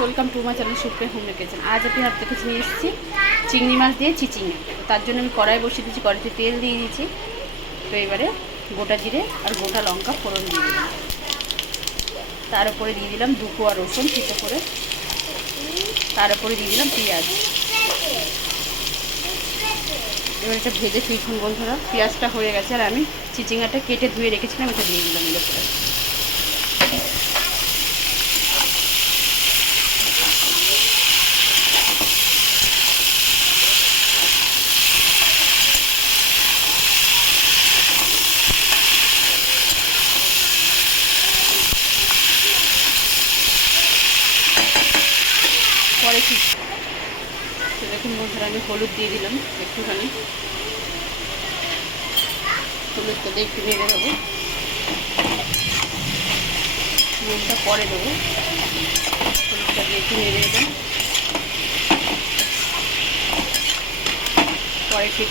Welcome to my channel Supriya home kitchen. আজ আমি আপনার কাছে নিয়ে এসেছি চিংড়ি মাছ দিয়ে চিচিঙ্গা। তার জন্য আমি কড়াই বসিয়ে দিয়েছি, কড়াইতে তেল দিয়ে দিয়েছি। তো এবারে গোটা জিরে আর গোটা লঙ্কা ফোড়ন দিয়ে দিলাম। তার উপরে দিয়ে দিলাম 2 কোয়া রসুন থেতো করে। তার উপরে দিয়ে দিলাম পেঁয়াজ। এবার এটা ভেজে তুইখন বন্ধুরা, পেঁয়াজটা হয়ে গেছে আর আমি চিচিঙ্গাটা কেটে ধুয়ে রেখেছিলাম, এটা দিয়ে দিলাম এর উপরে। পরে ঠিক তো দেখুন বন্ধুরা, আমি হলুদ দিয়ে দিলাম একটুখানি। হলুদটা দিয়ে একটু নেড়ে দেবো, নুনটা পরে দেবো। হলুদটা দিয়ে একটু নেড়ে দেবো, পরে ঠিক।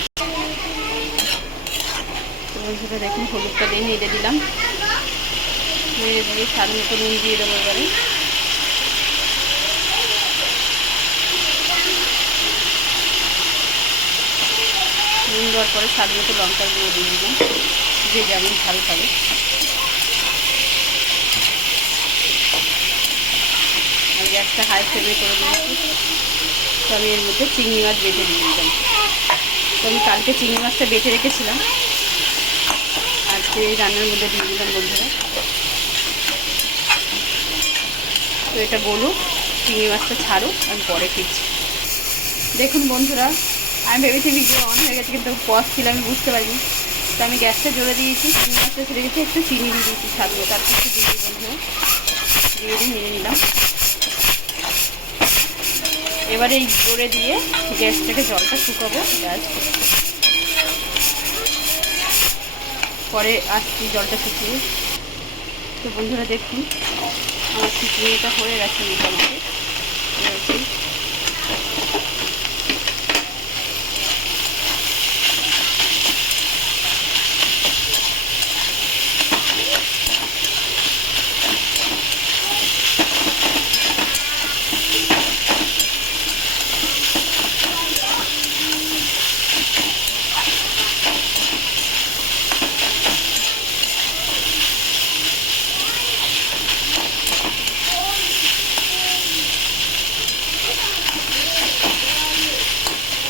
তো বন্ধুরা দেখুন, হলুদটা দিয়ে নেড়ে দিলাম, নেড়ে দিয়ে স্বাদ মতো নুন দিয়ে দেবো। এবারে নুন দেওয়ার পরে স্বাদ মতো লঙ্কার গুঁড়ো দিয়ে দিলাম, যে যেমন ঝাল খাবে। আর গ্যাসটা হাই ফ্লেমে করে দিয়েছি। তো আমি এর মধ্যে চিংড়ি মাছ বেটে দিয়ে দিলাম। তো আমি কালকে চিংড়ি মাছটা বেটে রেখেছিলাম, আজকে এই রান্নার মধ্যে দিয়ে দিলাম বন্ধুরা। তো এটা বলুক, চিংড়ি মাছটা ছাড়ুক, আমি পরে ফিরছি। দেখুন বন্ধুরা, আমি ভেবেছি ভিডিও অন হয়ে গেছে, কিন্তু পজ ছিল, আমি বুঝতে পারিনি। তো আমি গ্যাসটা জ্বলে দিয়েছি, চিংড়ি মাছটা ছেড়ে গেছি, একটু চিনি দিয়ে দিয়েছি স্বাদ মতো। তারপর একটু দিয়ে দিই বন্ধুরা, দিয়ে দিয়ে নিয়ে নিলাম। এবারে এই করে দিয়ে গ্যাসটাকে জলটা শুকাবো গ্যাস, পরে আসছি জলটা শুকিয়ে। তো বন্ধুরা দেখুন, আমার চিংড়িটা হয়ে গেছে মোটামুটি রয়েছে।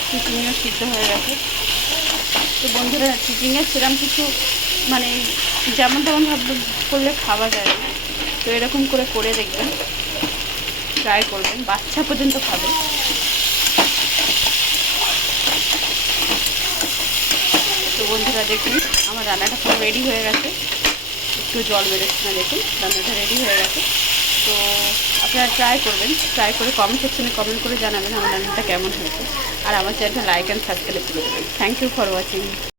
চিচিঙ্গা সিদ্ধ হয়ে গেছে। তো বন্ধুরা, চিচিঙ্গা সেরকম কিছু মানে যেমন তেমন ভাবে করলে খাওয়া যায় না। তো এরকম করে দেখবেন, ট্রাই করবেন, বাচ্চা পর্যন্ত খাবে। তো বন্ধুরা দেখুন, আমার রান্নাটা পুরো রেডি হয়ে গেছে। একটু জল বেরোচ্ছে না, দেখুন রান্নাটা রেডি হয়ে গেছে। তো আপনারা ট্রাই করবেন, ট্রাই করে কমেন্ট সেকশনে কমেন্ট করে জানাবেন আমার রান্নাটা কেমন হয়েছে। আর আমার চ্যানেলটা লাইক অ্যান্ড সাবস্ক্রাইব করে দেবেন। Thank you for watching.